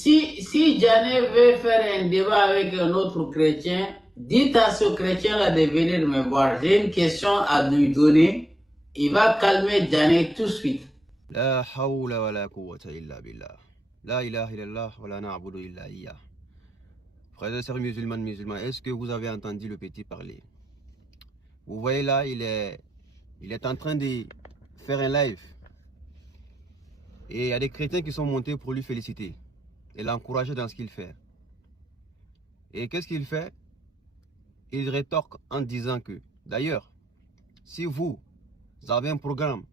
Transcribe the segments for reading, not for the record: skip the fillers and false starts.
si Janet veut faire un débat avec un autre chrétien, dites à ce chrétien-là de venir me voir. J'ai une question à lui donner. Il va calmer Janet tout de suite. La hawla wa la quwwata illa billah. La ilaha illallah wa la na'budu illa iyyah. Frères et sœurs musulmans, est-ce que vous avez entendu le petit parler? Vous voyez là, il est en train de faire un live. Et il y a des chrétiens qui sont montés pour lui féliciter et l'encourager dans ce qu'il fait. Et qu'est-ce qu'il fait? Il rétorque en disant que, d'ailleurs, si vous avez un programme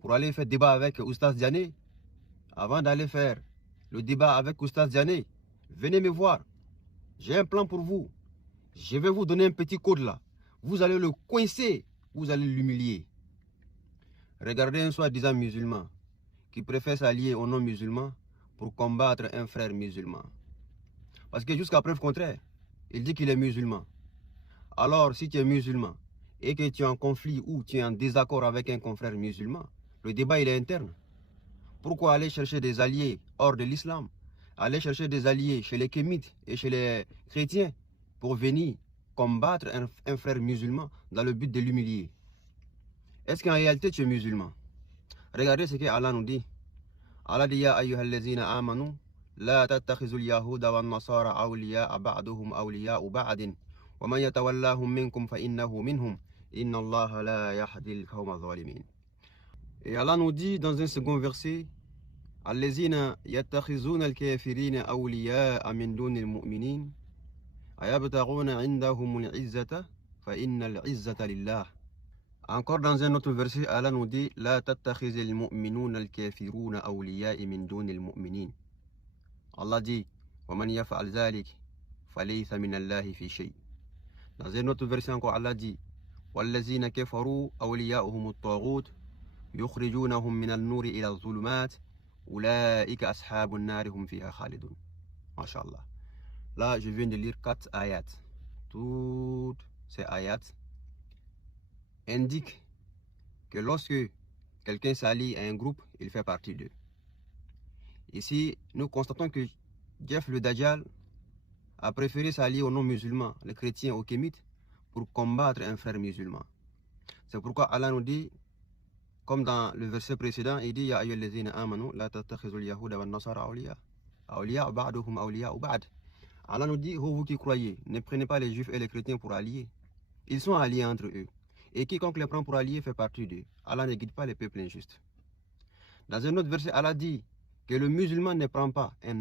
pour aller faire débat avec Oustaz Diané, avant d'aller faire le débat avec Oustaz Diané, venez me voir. J'ai un plan pour vous. Je vais vous donner un petit code là. Vous allez le coincer, vous allez l'humilier. Regardez un soi-disant musulman qui préfère s'allier aux non-musulmans pour combattre un frère musulman. Parce que jusqu'à preuve contraire, il dit qu'il est musulman. Alors, si tu es musulman et que tu es en conflit ou tu es en désaccord avec un confrère musulman, le débat il est interne. Pourquoi aller chercher des alliés hors de l'islam? Aller chercher des alliés chez les kémites et chez les chrétiens pour venir combattre un frère musulman dans le but de l'humilier. Est-ce qu'en réalité tu es musulman? Regardez ce que Allah nous dit. Allah dit ya ayyuhallazina amanu la tattakhizul yahuda wan nasara awliya ba'duhum awliya'u ba'din wa man yatawallahum minkum fa innahu minhum inna Allah la yahdil qawma zalimin. Et Allah nous dit dans un second verset allazina yattakhizuna al-kafirina awliya'a min dunil mu'minin ayabtaghuna 'indahum al-'izzata fa innal 'izzata lillah. Encore dans un autre verset, Allah nous dit la tattakhizil mu'minuna al-kafiruna awliya'a min dunil mu'minin. Allah dit wa man yaf'al dhalik falaysa min Allahi fi shay. Dans un autre verset encore, Allah dit wallazina kafaru awliya'uhum at-taghut yukhrijunahum min an-nuri ila adh-dhulumat ulaika ashabun nar hum fiha khalidun. Masha'Allah. Là, je viens de lire 4 ayats. Toutes ces ayats indiquent que lorsque quelqu'un s'allie à un groupe, il fait partie d'eux. Ici, nous constatons que Jeff le Dajjal a préféré s'allier aux non-musulmans, les chrétiens, aux kémites, pour combattre un frère musulman. C'est pourquoi Allah nous dit, comme dans le verset précédent, il dit Ya ayyuhallazina amanu la tattakhizul yahuda wan nasara awliya ba'duhum awliya'u ba'd. Allah nous dit, vous qui croyez, ne prenez pas les juifs et les chrétiens pour alliés. Ils sont alliés entre eux. Et quiconque les prend pour alliés fait partie d'eux. Allah ne guide pas les peuples injustes. Dans un autre verset, Allah dit que le musulman ne prend pas un